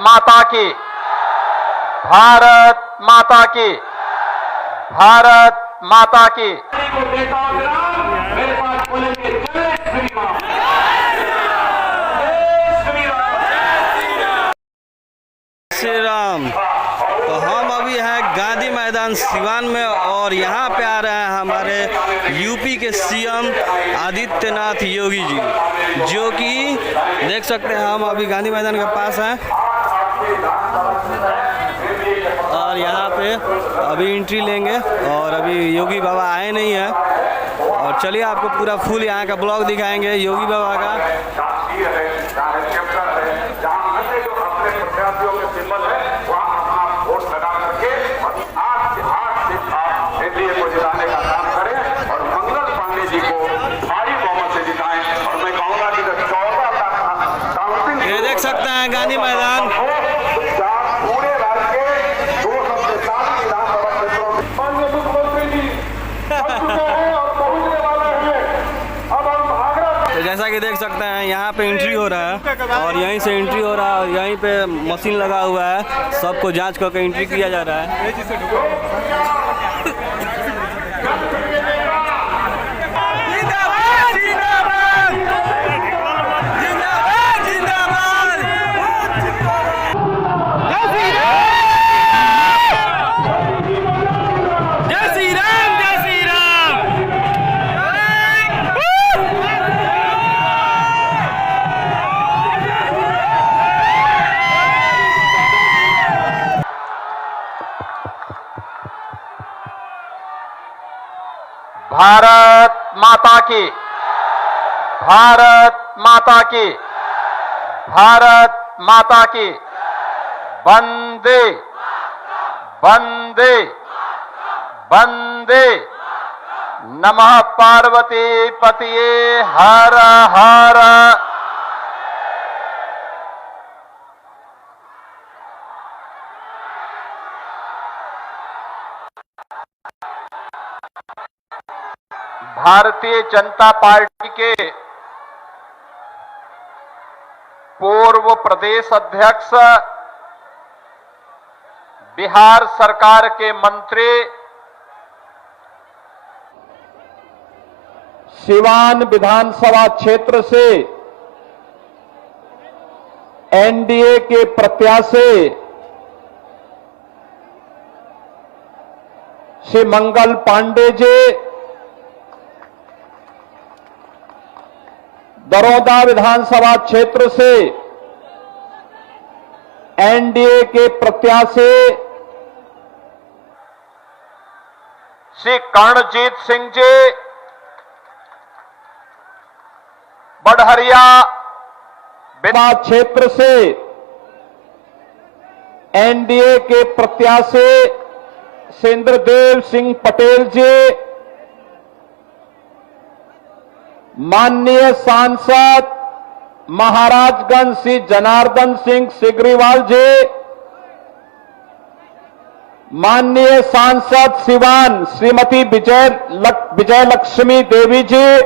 माता की, भारत माता की, भारत माता की। मेरे पास बोलेंगे जय श्री राम, श्री राम। तो हम अभी हैं गांधी मैदान सिवान में और यहाँ पे आ रहे हैं हमारे यूपी के सीएम आदित्यनाथ योगी जी, जो कि देख सकते हैं हम अभी गांधी मैदान के पास हैं और यहाँ पे अभी एंट्री लेंगे और अभी योगी बाबा आए नहीं हैं। और चलिए आपको पूरा फुल यहाँ का ब्लॉग दिखाएंगे योगी बाबा का। ये देख सकते हैं गांधी मैदान। तो जैसा कि देख सकते हैं यहाँ पे एंट्री हो रहा है और यहीं से एंट्री हो रहा है और यहीं पे मशीन लगा हुआ है, सबको जांच करके एंट्री किया जा रहा है। भारत माता की, भारत माता की, भारत माता की। वंदे वंदे वंदे। नमः पार्वती पतिये हर हर। भारतीय जनता पार्टी के पूर्व प्रदेश अध्यक्ष, बिहार सरकार के मंत्री, सिवान विधानसभा क्षेत्र से एनडीए के प्रत्याशी श्री मंगल पांडे जी, दरोदा विधानसभा क्षेत्र से एनडीए के प्रत्याशी श्री कर्णजीत सिंह जी, बड़हरिया विधानसभा क्षेत्र से एनडीए के प्रत्याशी सेंद्रदेव सिंह पटेल जी, माननीय सांसद महाराजगंज श्री जनार्दन सिंह सिग्रीवाल जी, माननीय सांसद सिवान श्रीमती विजय लक्ष्मी देवी जी,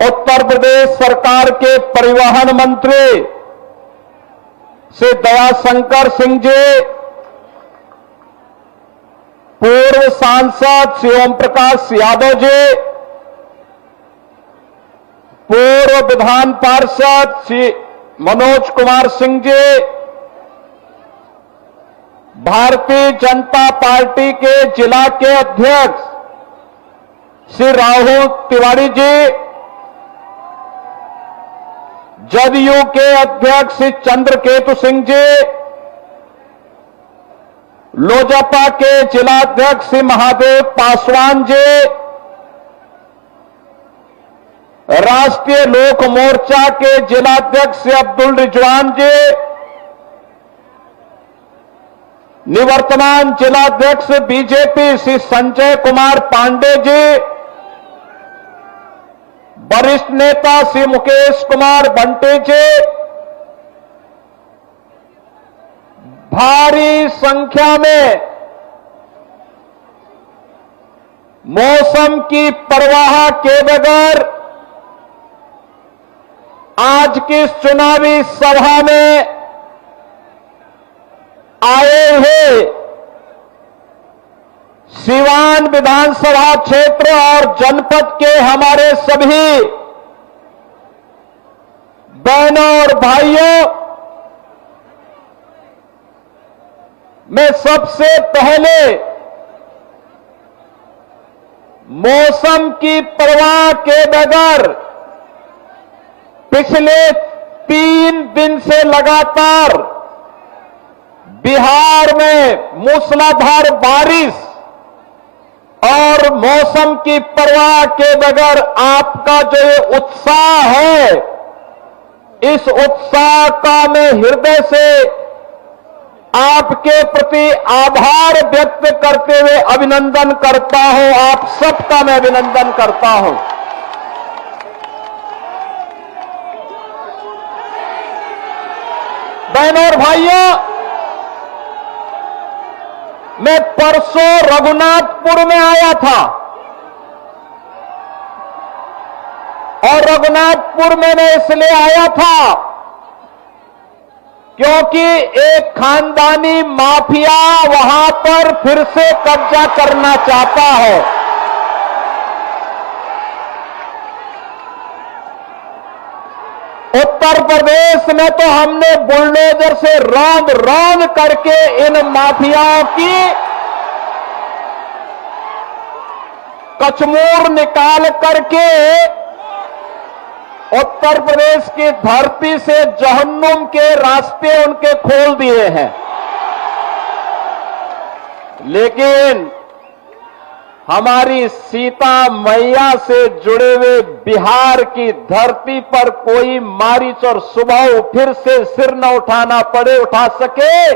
उत्तर प्रदेश सरकार के परिवहन मंत्री श्री दयाशंकर सिंह जी, पूर्व सांसद श्री ओम प्रकाश यादव जी, पूर्व विधान पार्षद श्री मनोज कुमार सिंह जी, भारतीय जनता पार्टी के जिला के अध्यक्ष श्री राहुल तिवारी जी, जदयू के अध्यक्ष श्री चंद्रकेतु सिंह जी, लोजपा के जिलाध्यक्ष श्री महादेव पासवान जी, राष्ट्रीय लोक मोर्चा के जिलाध्यक्ष श्री अब्दुल रिजवान जी, निवर्तमान जिलाध्यक्ष बीजेपी श्री संजय कुमार पांडे जी, वरिष्ठ नेता श्री मुकेश कुमार बंटी जी, भारी संख्या में मौसम की परवाह के बगैर आज की इस चुनावी सभा में आए हुए सीवान विधानसभा क्षेत्र और जनपद के हमारे सभी बहनों और भाइयों, मैं सबसे पहले मौसम की परवाह के बगैर पिछले 3 दिन से लगातार बिहार में मूसलाधार बारिश और मौसम की परवाह के बगैर आपका जो ये उत्साह है, इस उत्साह का मैं हृदय से आपके प्रति आभार व्यक्त करते हुए अभिनंदन करता हूं। आप सबका मैं अभिनंदन करता हूं। बहनों और भाइयों, मैं परसों रघुनाथपुर में आया था और रघुनाथपुर में मैं इसलिए आया था क्योंकि एक खानदानी माफिया वहां पर फिर से कब्जा करना चाहता है। उत्तर प्रदेश में तो हमने बुलडोजर से रौंद रौंद करके इन माफियाओं की कचमूर निकाल करके उत्तर प्रदेश की धरती से जहन्नुम के रास्ते उनके खोल दिए हैं। लेकिन हमारी सीता मैया से जुड़े हुए बिहार की धरती पर कोई मारीच और सुबह फिर से सिर न उठाना पड़े, उठा सके।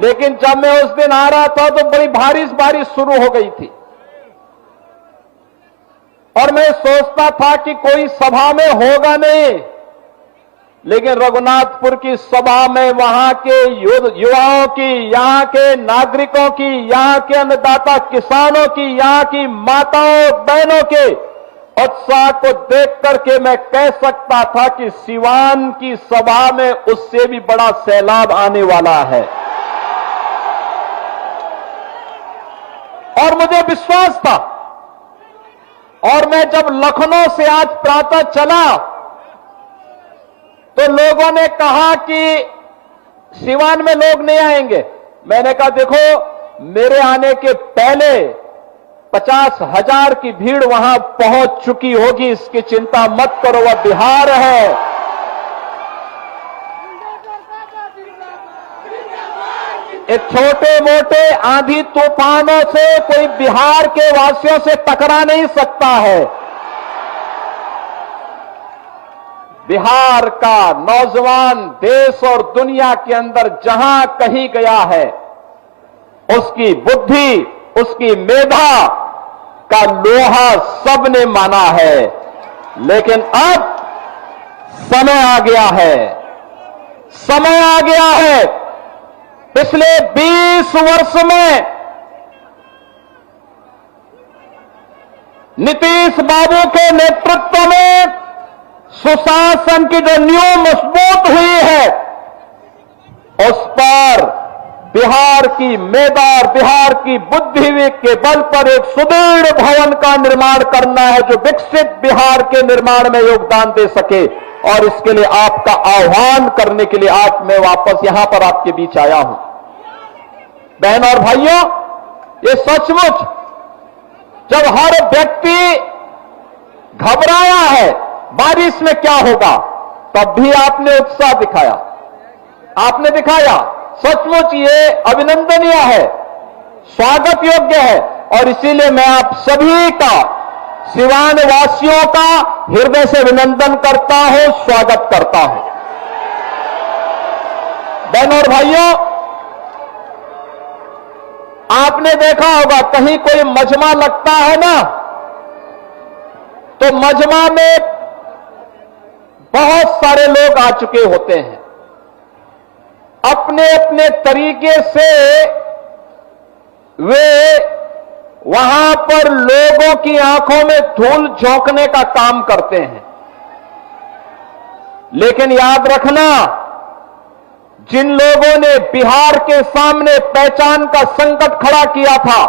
लेकिन जब मैं उस दिन आ रहा था तो बड़ी बारिश शुरू हो गई थी और मैं सोचता था कि कोई सभा में होगा नहीं, लेकिन रघुनाथपुर की सभा में वहां के युवाओं की, यहां के नागरिकों की, यहां के अन्नदाता किसानों की, यहां की माताओं बहनों के उत्साह को देख करके मैं कह सकता था कि सीवान की सभा में उससे भी बड़ा सैलाब आने वाला है। और मुझे विश्वास था। और मैं जब लखनऊ से आज प्रातः चला तो लोगों ने कहा कि सीवान में लोग नहीं आएंगे। मैंने कहा देखो, मेरे आने के पहले 50,000 की भीड़ वहां पहुंच चुकी होगी, इसकी चिंता मत करो, वह बिहार है। एक छोटे मोटे आंधी तूफानों से कोई बिहार के वासियों से टकरा नहीं सकता है। बिहार का नौजवान देश और दुनिया के अंदर जहां कहीं गया है, उसकी बुद्धि, उसकी मेधा का लोहा सबने माना है। लेकिन अब समय आ गया है, समय आ गया है। पिछले 20 वर्ष में नीतीश बाबू के नेतृत्व में सुशासन की जो नींव मजबूत हुई है, उस पर बिहार की मेधा और बिहार की बुद्धि के बल पर एक सुदृढ़ भवन का निर्माण करना है जो विकसित बिहार के निर्माण में योगदान दे सके। और इसके लिए आपका आह्वान करने के लिए आज मैं वापस यहां पर आपके बीच आया हूं। बहन और भाइयों, ये सचमुच जब हर व्यक्ति घबराया है बारिश में क्या होगा, तब भी आपने उत्साह दिखाया, आपने दिखाया। सचमुच ये अभिनंदनीय है, स्वागत योग्य है। और इसीलिए मैं आप सभी का, सीवान वासियों का हृदय से अभिनंदन करता हूं, स्वागत करता हूं। बहनों और भाइयों, आपने देखा होगा कहीं कोई मजमा लगता है ना, तो मजमा में बहुत सारे लोग आ चुके होते हैं। अपने अपने तरीके से वे वहां पर लोगों की आंखों में धूल झोंकने का काम करते हैं। लेकिन याद रखना, जिन लोगों ने बिहार के सामने पहचान का संकट खड़ा किया था,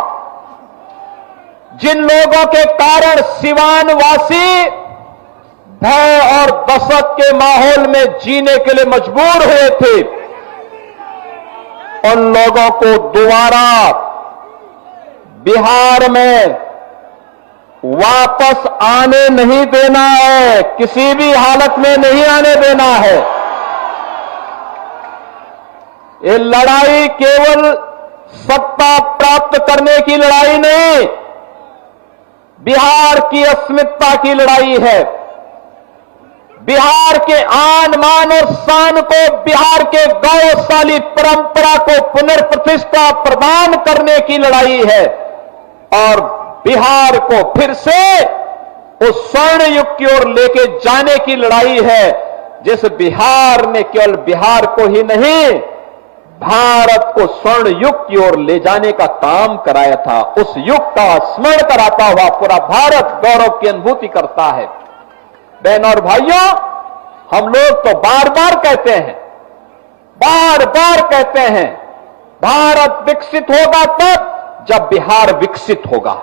जिन लोगों के कारण सिवान वासी भय और दहशत के माहौल में जीने के लिए मजबूर हुए थे, उन लोगों को दोबारा बिहार में वापस आने नहीं देना है, किसी भी हालत में नहीं आने देना है। ये लड़ाई केवल सत्ता प्राप्त करने की लड़ाई नहीं, बिहार की अस्मिता की लड़ाई है। बिहार के आन मान और शान को, बिहार के गौरवशाली परंपरा को पुनर्प्रतिष्ठा प्रदान करने की लड़ाई है और बिहार को फिर से उस स्वर्ण युग की ओर लेके जाने की लड़ाई है, जिस बिहार ने केवल बिहार को ही नहीं, भारत को स्वर्ण युग की ओर ले जाने का काम कराया था। उस युग का स्मरण कराता हुआ पूरा भारत गौरव की अनुभूति करता है। बहनों और भाइयों, हम लोग तो बार बार कहते हैं, भारत विकसित होगा तब जब बिहार विकसित होगा,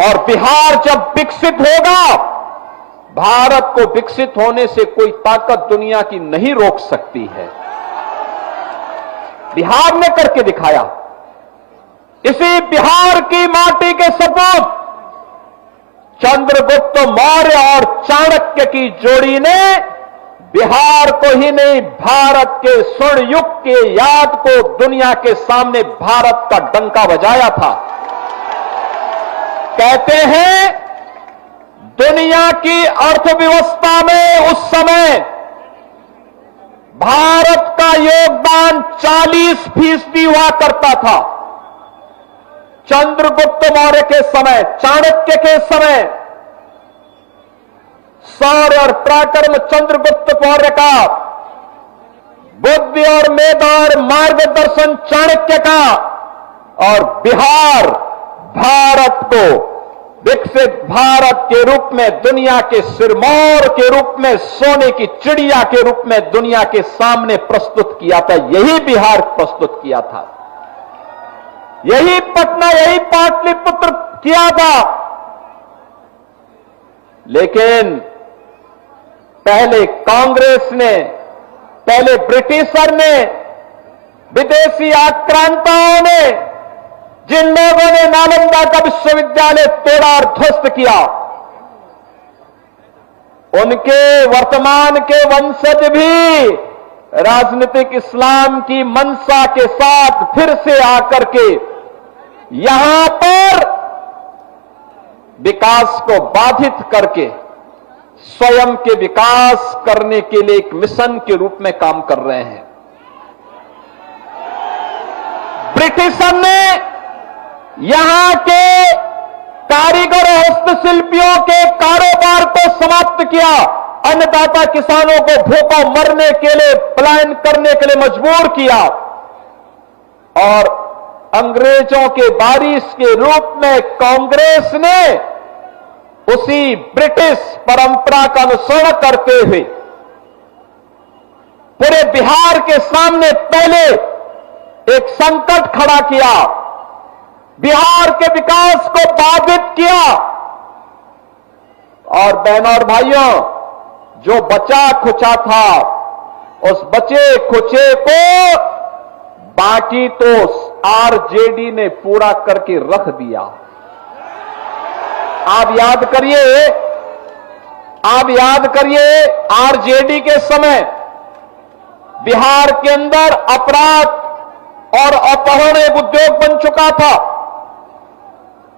और बिहार जब विकसित होगा, भारत को विकसित होने से कोई ताकत दुनिया की नहीं रोक सकती है। बिहार ने करके दिखाया। इसी बिहार की माटी के सपूत चंद्रगुप्त मौर्य और चाणक्य की जोड़ी ने बिहार को ही नहीं, भारत के स्वर्ण युग के याद को दुनिया के सामने भारत का डंका बजाया था। कहते हैं, दुनिया की अर्थव्यवस्था में उस समय भारत का योगदान 40% हुआ करता था। चंद्रगुप्त मौर्य के समय, चाणक्य के समय, शौर्य और पराक्रम चंद्रगुप्त मौर्य का, बुद्धि और मेधा और मार्गदर्शन चाणक्य का, और बिहार भारत को विकसित भारत के रूप में, दुनिया के सिरमौर के रूप में, सोने की चिड़िया के रूप में दुनिया के सामने प्रस्तुत किया था। यही बिहार प्रस्तुत किया था, यही पटना, यही पाटलिपुत्र किया था। लेकिन पहले कांग्रेस ने, पहले ब्रिटिशर ने, विदेशी आक्रांताओं ने, जिन लोगों ने नालंदा का विश्वविद्यालय तोड़ा और ध्वस्त किया, उनके वर्तमान के वंशज भी राजनीतिक इस्लाम की मंशा के साथ फिर से आकर के यहां पर विकास को बाधित करके स्वयं के विकास करने के लिए एक मिशन के रूप में काम कर रहे हैं। ब्रिटिशर ने यहां के कारीगर और हस्तशिल्पियों के कारोबार को समाप्त किया, अन्नदाता किसानों को भूखों मरने के लिए, पलायन करने के लिए मजबूर किया, और अंग्रेजों के बारिश के रूप में कांग्रेस ने उसी ब्रिटिश परंपरा का अनुसरण करते हुए पूरे बिहार के सामने पहले एक संकट खड़ा किया, बिहार के विकास को बाधित किया। और बहनों और भाइयों, जो बचा खुचा था, उस बचे खुचे को बाकी तो आरजेडी ने पूरा करके रख दिया। आप याद करिए, आरजेडी के समय बिहार के अंदर अपराध और अपहरण एक उद्योग बन चुका था।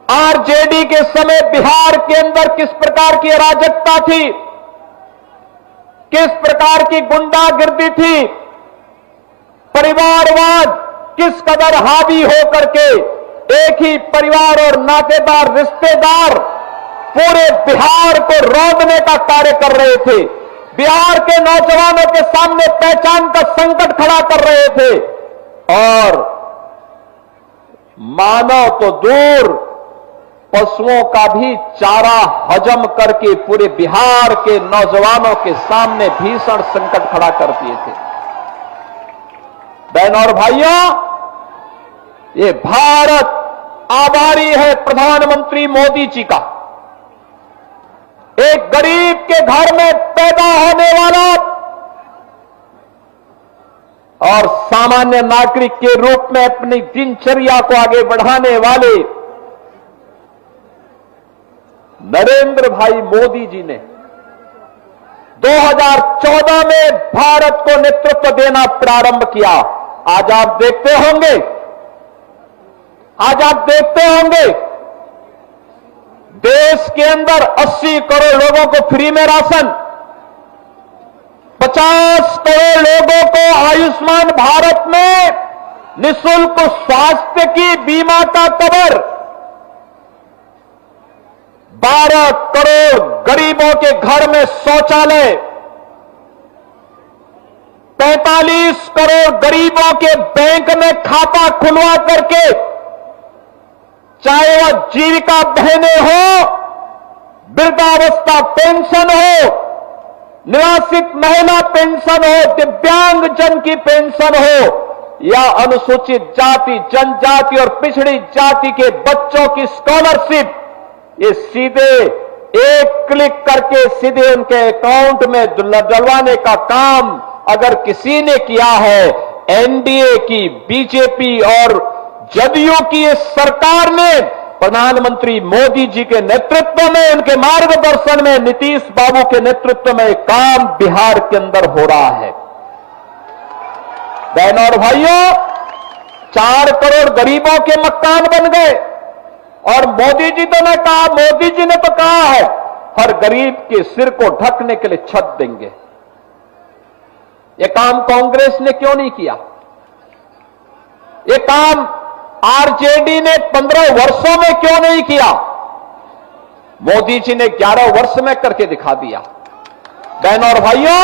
आरजेडी के समय बिहार के अंदर किस प्रकार की अराजकता थी, किस प्रकार की गुंडागिर्दी थी, परिवारवाद किस कदर हावी होकर के एक ही परिवार और नातेदार रिश्तेदार पूरे बिहार को रौंदने का कार्य कर रहे थे, बिहार के नौजवानों के सामने पहचान का संकट खड़ा कर रहे थे, और मानव तो दूर पशुओं का भी चारा हजम करके पूरे बिहार के नौजवानों के सामने भीषण संकट खड़ा कर दिए थे। बहनों और भाइयों, ये भारत आभारी है प्रधानमंत्री मोदी जी का। एक गरीब के घर में पैदा होने वाला और सामान्य नागरिक के रूप में अपनी दिनचर्या को आगे बढ़ाने वाले नरेंद्र भाई मोदी जी ने 2014 में भारत को नेतृत्व देना प्रारंभ किया। आज आप देखते होंगे देश के अंदर 80 करोड़ लोगों को फ्री में राशन, 50 करोड़ लोगों को आयुष्मान भारत में निःशुल्क स्वास्थ्य की बीमा का कवर, 12 करोड़ गरीबों के घर में शौचालय, 45 करोड़ गरीबों के बैंक में खाता खुलवा करके, चाहे वह जीविका बहनें हो, वृद्धावस्था पेंशन हो, निवासित महिला पेंशन हो, दिव्यांग जन की पेंशन हो या अनुसूचित जाति, जनजाति और पिछड़ी जाति के बच्चों की स्कॉलरशिप, ये सीधे एक क्लिक करके सीधे उनके अकाउंट में डलवाने का काम अगर किसी ने किया है, एनडीए की, बीजेपी और जदयू की इस सरकार ने प्रधानमंत्री मोदी जी के नेतृत्व में, उनके मार्गदर्शन में, नीतीश बाबू के नेतृत्व में काम बिहार के अंदर हो रहा है। बहनों और भाइयों, 4 करोड़ गरीबों के मकान बन गए और मोदी जी ने तो कहा है हर गरीब के सिर को ढकने के लिए छत देंगे। यह काम कांग्रेस ने क्यों नहीं किया? यह काम आरजेडी ने 15 वर्षों में क्यों नहीं किया? मोदी जी ने 11 वर्ष में करके दिखा दिया। बहनों और भाइयों,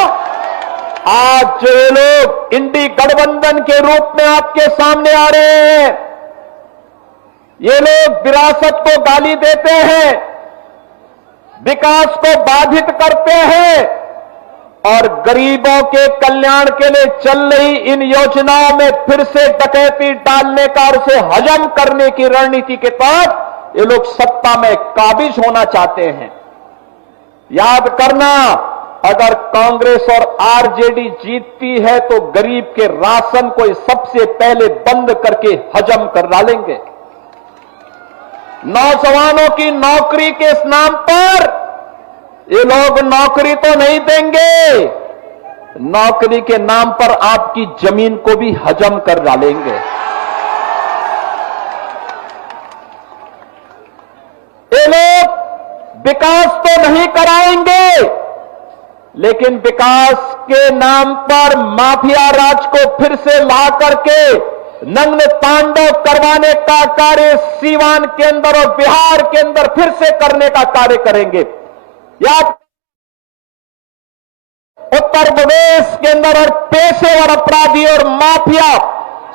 आज जो ये लोग इंडी गठबंधन के रूप में आपके सामने आ रहे हैं, ये लोग विरासत को गाली देते हैं, विकास को बाधित करते हैं और गरीबों के कल्याण के लिए चल रही इन योजनाओं में फिर से डकैती डालने का और उसे हजम करने की रणनीति के तहत ये लोग सत्ता में काबिज होना चाहते हैं। याद करना, अगर कांग्रेस और आरजेडी जीतती है तो गरीब के राशन को ये सबसे पहले बंद करके हजम कर डालेंगे। नौजवानों की नौकरी के इस नाम पर ये लोग नौकरी तो नहीं देंगे, नौकरी के नाम पर आपकी जमीन को भी हजम कर डालेंगे। ये लोग विकास तो नहीं कराएंगे, लेकिन विकास के नाम पर माफिया राज को फिर से ला करके नग्न तांडव करवाने का कार्य सीवान के अंदर और बिहार के अंदर फिर से करने का कार्य करेंगे। या उत्तर प्रदेश के अंदर और पेशेवर अपराधी और माफिया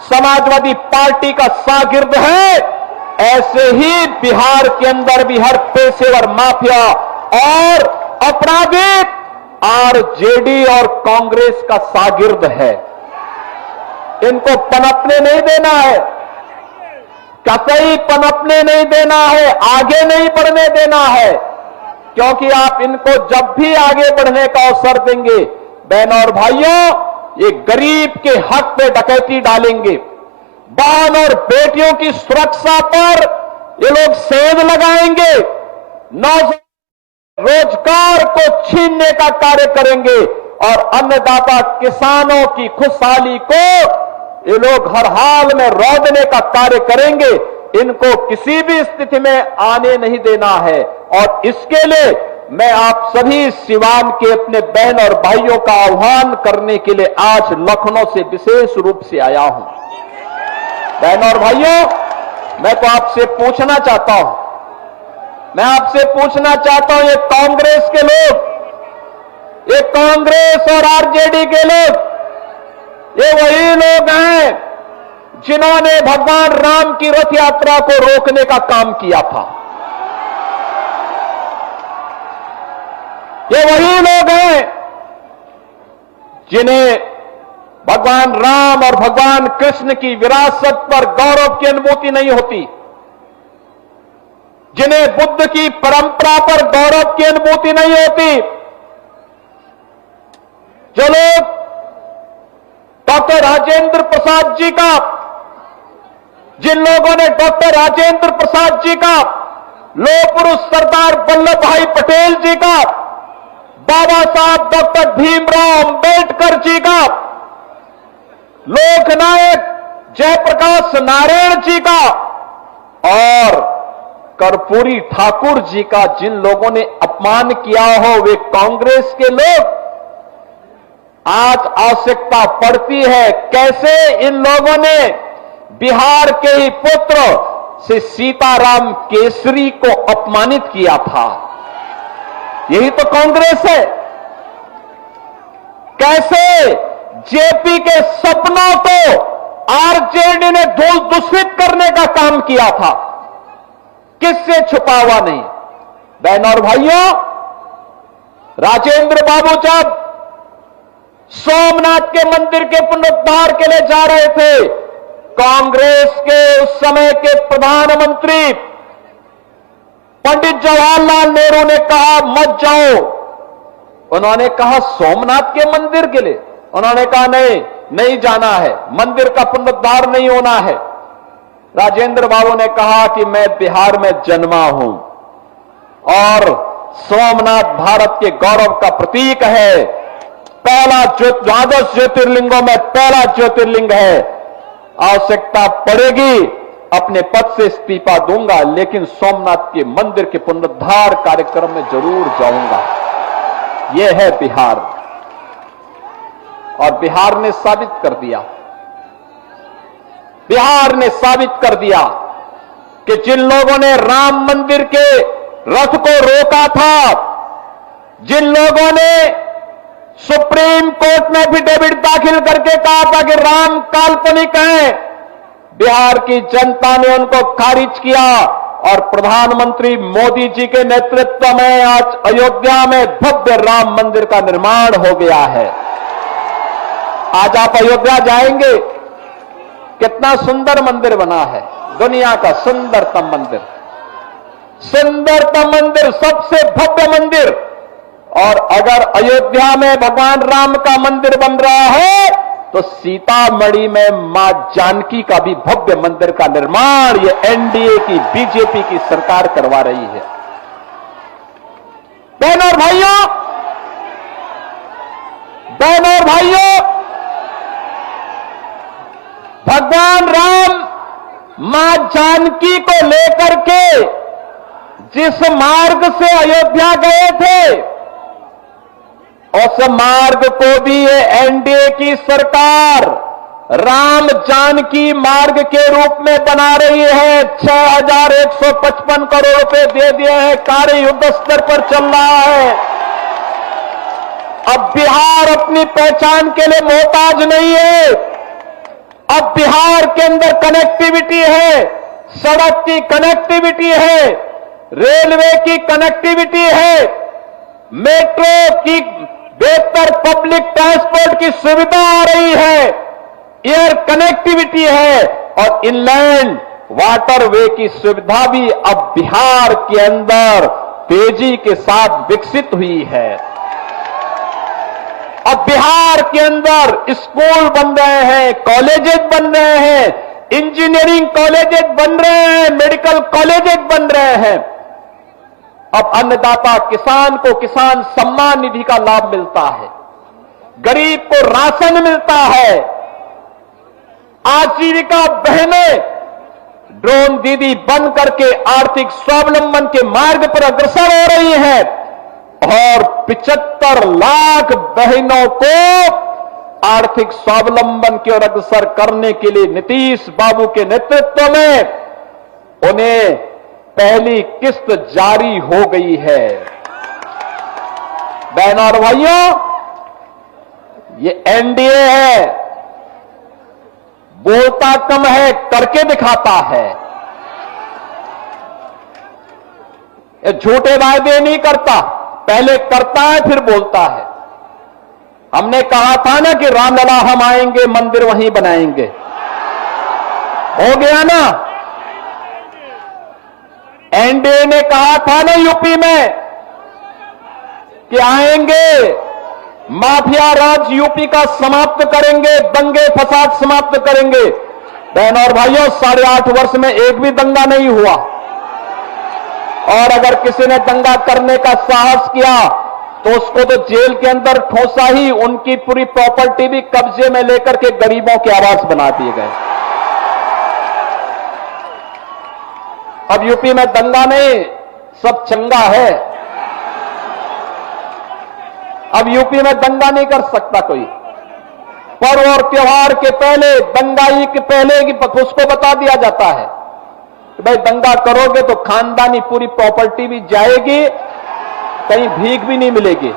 समाजवादी पार्टी का शागिर्द है, ऐसे ही बिहार के अंदर भी हर पेशेवर माफिया और अपराधी आरजेडी और कांग्रेस का शागिर्द है। इनको पनपने नहीं देना है, कतई पनपने नहीं देना है, आगे नहीं बढ़ने देना है, क्योंकि आप इनको जब भी आगे बढ़ने का अवसर देंगे, बहनों और भाइयों, ये गरीब के हक पे डकैती डालेंगे। बहन और बेटियों की सुरक्षा पर ये लोग सेंध लगाएंगे, रोजगार को छीनने का कार्य करेंगे और अन्नदाता किसानों की खुशहाली को ये लोग हर हाल में रौंदने का कार्य करेंगे। इनको किसी भी स्थिति में आने नहीं देना है और इसके लिए मैं आप सभी सिवान के अपने बहन और भाइयों का आह्वान करने के लिए आज लखनऊ से विशेष रूप से आया हूं। बहनों और भाइयों, मैं तो आपसे पूछना चाहता हूं, ये कांग्रेस के लोग, ये कांग्रेस और आरजेडी के लोग, ये वही लोग हैं जिन्होंने भगवान राम की रथ यात्रा को रोकने का काम किया था। ये वही लोग हैं जिन्हें भगवान राम और भगवान कृष्ण की विरासत पर गौरव की अनुभूति नहीं होती, जिन्हें बुद्ध की परंपरा पर गौरव की अनुभूति नहीं होती, जो लोग डॉक्टर राजेंद्र प्रसाद जी का, जिन लोगों ने डॉक्टर राजेंद्र प्रसाद जी का, लोह पुरुष सरदार वल्लभ भाई पटेल जी का, बाबा साहब डॉक्टर भीमराव अंबेडकर जी का, लोकनायक जयप्रकाश नारायण जी का और कर्पूरी ठाकुर जी का जिन लोगों ने अपमान किया हो, वे कांग्रेस के लोग, आज आवश्यकता पड़ती है कैसे इन लोगों ने बिहार के ही पुत्र से सीताराम केसरी को अपमानित किया था। यही तो कांग्रेस है। कैसे जेपी के सपनों को आरजेडी ने धूल दूषित करने का काम किया था, किससे छुपा हुआ नहीं। बहन और भाइयों, राजेंद्र बाबू जब सोमनाथ के मंदिर के पुनरुद्धार के लिए जा रहे थे, कांग्रेस के उस समय के प्रधानमंत्री पंडित जवाहरलाल नेहरू ने कहा मत जाओ। उन्होंने कहा सोमनाथ के मंदिर के लिए, उन्होंने कहा नहीं जाना है, मंदिर का पुनरुद्धार नहीं होना है। राजेंद्र बाबू ने कहा कि मैं बिहार में जन्मा हूं और सोमनाथ भारत के गौरव का प्रतीक है, पहला द्वादश ज्योतिर्लिंगों में पहला ज्योतिर्लिंग है। आवश्यकता पड़ेगी अपने पद से इस्तीफा दूंगा, लेकिन सोमनाथ के मंदिर के पुनरुद्धार कार्यक्रम में जरूर जाऊंगा। यह है बिहार, और बिहार ने साबित कर दिया, बिहार ने साबित कर दिया कि जिन लोगों ने राम मंदिर के रथ को रोका था, जिन लोगों ने सुप्रीम कोर्ट में एफिडेविट दाखिल करके कहा था कि राम काल्पनिक है, बिहार की जनता ने उनको खारिज किया और प्रधानमंत्री मोदी जी के नेतृत्व में आज अयोध्या में भव्य राम मंदिर का निर्माण हो गया है। आज आप अयोध्या जाएंगे, कितना सुंदर मंदिर बना है, दुनिया का सुंदरतम मंदिर, सुंदरतम मंदिर, सबसे भव्य मंदिर। और अगर अयोध्या में भगवान राम का मंदिर बन रहा है तो सीतामढ़ी में मां जानकी का भी भव्य मंदिर का निर्माण ये एनडीए की, बीजेपी की सरकार करवा रही है। बहनों और भाइयों, बहनों और भाइयों, भगवान राम मां जानकी को लेकर के जिस मार्ग से अयोध्या गए थे, उस मार्ग को भी ये एनडीए की सरकार राम जानकी मार्ग के रूप में बना रही है। 6155 करोड़ रुपए दे दिए हैं, कार्य युद्ध स्तर पर चल रहा है। अब बिहार अपनी पहचान के लिए मोहताज नहीं है। अब बिहार के अंदर कनेक्टिविटी है, सड़क की कनेक्टिविटी है, रेलवे की कनेक्टिविटी है, मेट्रो की बेहतर पब्लिक ट्रांसपोर्ट की सुविधा आ रही है, एयर कनेक्टिविटी है और इनलैंड वाटरवे की सुविधा भी अब बिहार के अंदर तेजी के साथ विकसित हुई है। अब बिहार के अंदर स्कूल बन रहे हैं, कॉलेजेस बन रहे हैं, इंजीनियरिंग कॉलेजेस बन रहे हैं, मेडिकल कॉलेजेस बन रहे हैं। अब अन्नदाता किसान को किसान सम्मान निधि का लाभ मिलता है, गरीब को राशन मिलता है, आजीविका बहनें ड्रोन दीदी बन करके आर्थिक स्वावलंबन के मार्ग पर अग्रसर हो रही हैं और 75 लाख बहनों को आर्थिक स्वावलंबन की ओर अग्रसर करने के लिए नीतीश बाबू के नेतृत्व में उन्हें पहली किस्त जारी हो गई है। बहनों और भाइयों, ये एनडीए है, बोलता कम है, करके दिखाता है। ये झूठे वायदे नहीं करता, पहले करता है फिर बोलता है। हमने कहा था ना कि रामलला हम आएंगे मंदिर वहीं बनाएंगे, हो गया ना। एनडीए ने कहा था ना यूपी में कि आएंगे, माफिया राज यूपी का समाप्त करेंगे, दंगे फसाद समाप्त करेंगे। बहनों और भाइयों, 8.5 वर्ष में एक भी दंगा नहीं हुआ, और अगर किसी ने दंगा करने का साहस किया तो उसको तो जेल के अंदर ठोसा ही, उनकी पूरी प्रॉपर्टी भी कब्जे में लेकर के गरीबों के आवास बना दिए गए। अब यूपी में दंगा नहीं, सब चंगा है। अब यूपी में दंगा नहीं कर सकता कोई। पर्व और त्योहार के पहले, दंगाई के पहले की उसको बता दिया जाता है कि भाई दंगा करोगे तो खानदानी पूरी प्रॉपर्टी भी जाएगी, कहीं भीख भी नहीं मिलेगी।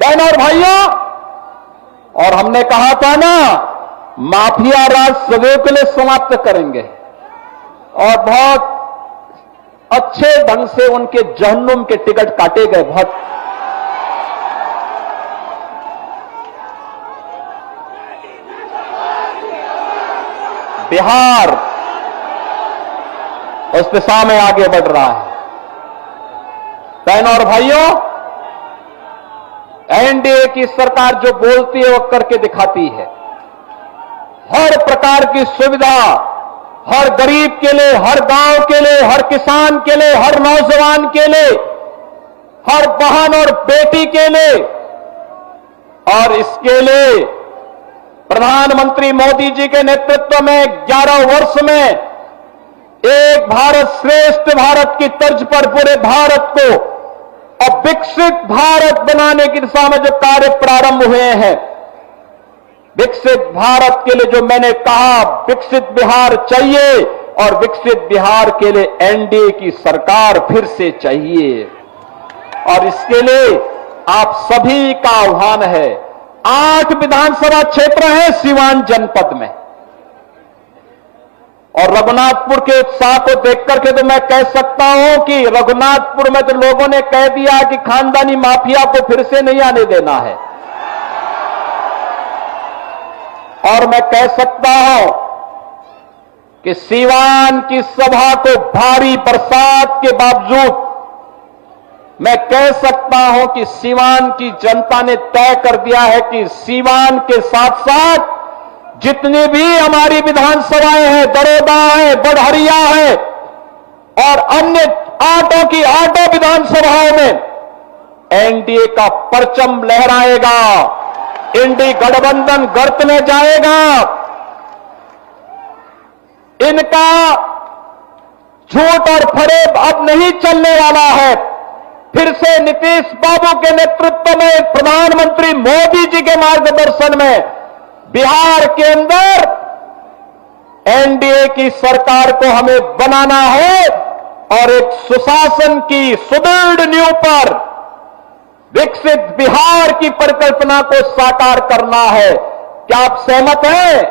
बहनों और भाइयों, और हमने कहा था ना माफिया राज सदैव के लिए समाप्त करेंगे, और बहुत अच्छे ढंग से उनके जहन्नुम के टिकट काटे गए। बहुत बिहार उस दिशा में आगे बढ़ रहा है। बहनों और भाइयों, एनडीए की सरकार जो बोलती है वो करके दिखाती है। हर प्रकार की सुविधा हर गरीब के लिए, हर गांव के लिए, हर किसान के लिए, हर नौजवान के लिए, हर बहन और बेटी के लिए, और इसके लिए प्रधानमंत्री मोदी जी के नेतृत्व में 11 वर्ष में एक भारत श्रेष्ठ भारत की तर्ज पर पूरे भारत को अब विकसित भारत बनाने की दिशा में जो कार्य प्रारंभ हुए हैं, विकसित भारत के लिए जो मैंने कहा विकसित बिहार चाहिए, और विकसित बिहार के लिए एनडीए की सरकार फिर से चाहिए। और इसके लिए आप सभी का आह्वान है। 8 विधानसभा क्षेत्र हैं सीवान जनपद में, और रघुनाथपुर के उत्साह को देख करके तो मैं कह सकता हूं कि रघुनाथपुर में तो लोगों ने कह दिया कि खानदानी माफिया को फिर से नहीं आने देना है। और मैं कह सकता हूं कि सीवान की सभा को भारी बरसात के बावजूद मैं कह सकता हूं कि सीवान की जनता ने तय कर दिया है कि सीवान के साथ साथ जितनी भी हमारी विधानसभाएं हैं, दरोदा है, बढ़हरिया है, और अन्य 8 विधानसभाओं में एनडीए का परचम लहराएगा, इंडी गठबंधन गर्त में जाएगा। इनका झूठ और फरेब अब नहीं चलने वाला है। फिर से नीतीश बाबू के नेतृत्व में, प्रधानमंत्री मोदी जी के मार्गदर्शन में बिहार के अंदर एनडीए की सरकार को हमें बनाना है, और एक सुशासन की सुदृढ़ नींव पर विकसित बिहार की परिकल्पना को साकार करना है। क्या आप सहमत हैं?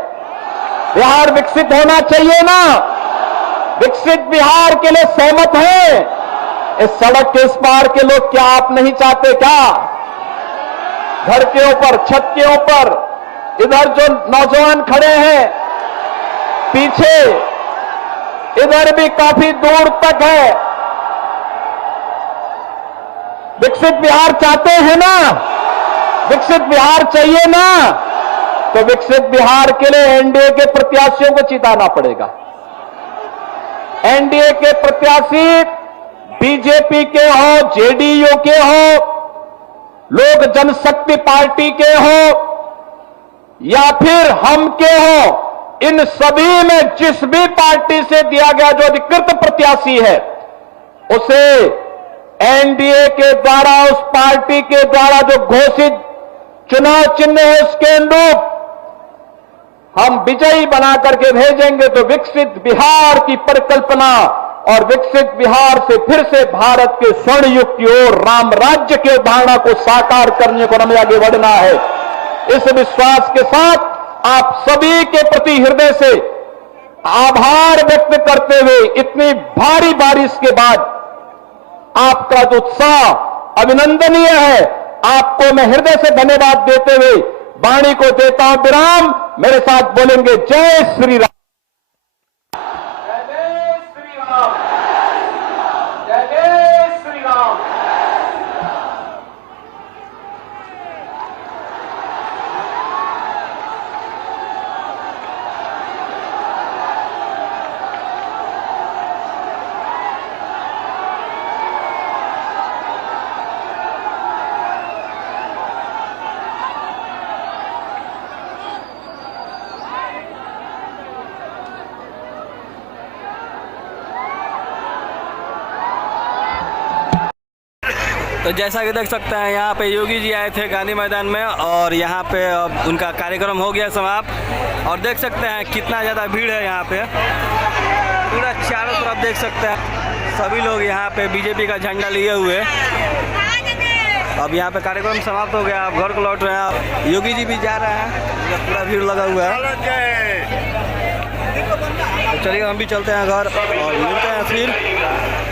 बिहार विकसित होना चाहिए ना? विकसित बिहार के लिए सहमत हैं? इस सड़क के इस पार के लोग क्या आप नहीं चाहते क्या? घर के ऊपर, छत के ऊपर, इधर जो नौजवान खड़े हैं पीछे, इधर भी काफी दूर तक है। विकसित बिहार चाहते हैं ना? विकसित बिहार चाहिए ना? तो विकसित बिहार के लिए एनडीए के प्रत्याशियों को जिताना पड़ेगा। एनडीए के प्रत्याशी बीजेपी के हो, जेडीयू के हो, लोक जनशक्ति पार्टी के हो, या फिर हम के हो, इन सभी में जिस भी पार्टी से दिया गया जो अधिकृत प्रत्याशी है, उसे एनडीए के द्वारा, उस पार्टी के द्वारा जो घोषित चुनाव चिन्ह है उसके अनुरूप हम विजयी बना करके भेजेंगे। तो विकसित बिहार की परिकल्पना और विकसित बिहार से फिर से भारत के स्वर्ण युग की ओर, राम राज्य की अवधारणा को साकार करने को हमें आगे बढ़ना है। इस विश्वास के साथ आप सभी के प्रति हृदय से आभार व्यक्त करते हुए, इतनी भारी बारिश के बाद आपका जो उत्साह अभिनंदनीय है। आपको मैं हृदय से धन्यवाद देते हुए वाणी को देता हूं विराम। मेरे साथ बोलेंगे जय श्री राम। जय श्री राम। जय श्री राम। तो जैसा कि देख सकते हैं यहाँ पे योगी जी आए थे गांधी मैदान में और यहाँ पे अब उनका कार्यक्रम हो गया समाप्त। और देख सकते हैं कितना ज़्यादा भीड़ है यहाँ पे, पूरा चारों तरफ देख सकते हैं सभी लोग यहाँ पे बीजेपी का झंडा लिए हुए। अब यहाँ पे कार्यक्रम समाप्त हो गया, आप घर को लौट रहे हैं। आप योगी जी भी जा रहे हैं, पूरा भीड़ लगा हुआ है। तो चलिए हम भी चलते हैं घर और मिलते हैं फिर।